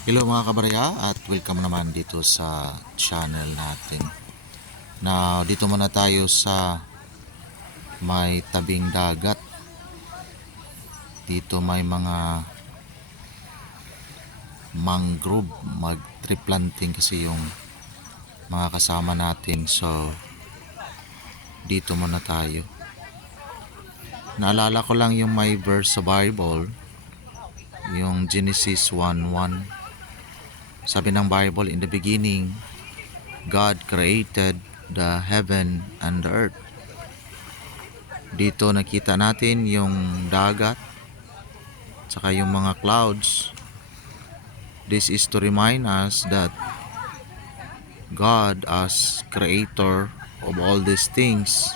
Hello mga kabarya at welcome naman dito sa channel natin. Dito muna tayo sa may tabing dagat. Dito may mga mangrove, mag-tree planting kasi yung mga kasama natin. So dito muna tayo. Naalala ko lang yung may verse sa Bible, yung Genesis 1:1. Sabi ng Bible, in the beginning God created the heaven and the earth. Dito nakita natin yung dagat saka yung mga clouds. This is to remind us that God as creator of all these things,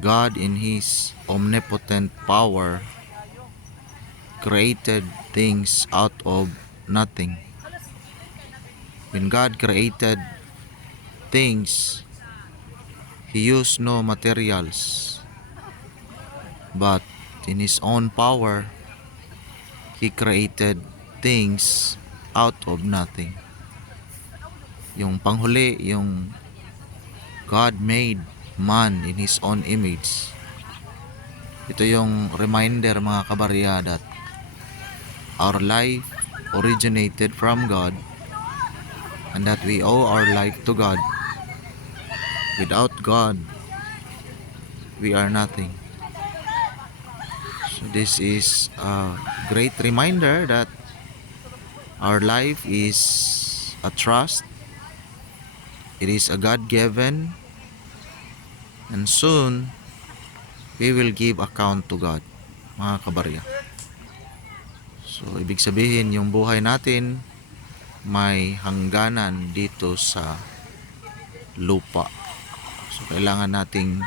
God in His omnipotent power created things out of nothing. When God created things, He used no materials, but in His own power, He created things out of nothing. Yung panghuli, yung God made man in His own image. Ito yung reminder mga kabarya that our life originated from God and that we owe our life to God. Without God, we are nothing. So this is a great reminder that our life is a trust. It is a God-given, and soon we will give account to God, mga kabarya. So ibig sabihin yung buhay natin may hangganan dito sa lupa. So kailangan nating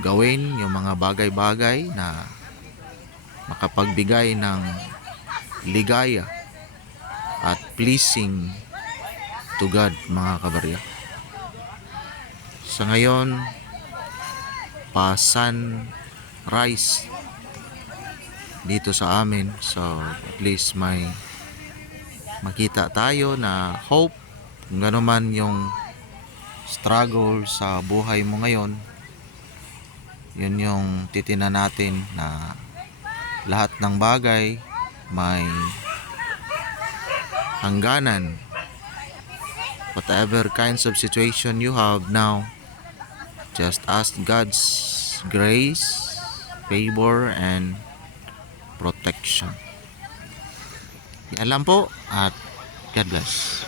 gawin yung mga bagay-bagay na makapagbigay ng ligaya at pleasing to God, mga kabarya. Sa ngayon, pa-sunrise dito sa amin. So at least may makita tayo na hope. Kung gano'n man yung struggle sa buhay mo ngayon, yun yung titinan natin na lahat ng bagay may hangganan. Whatever kinds of situation you have now, just ask God's grace, favor, and protection. Yan lang po at God bless.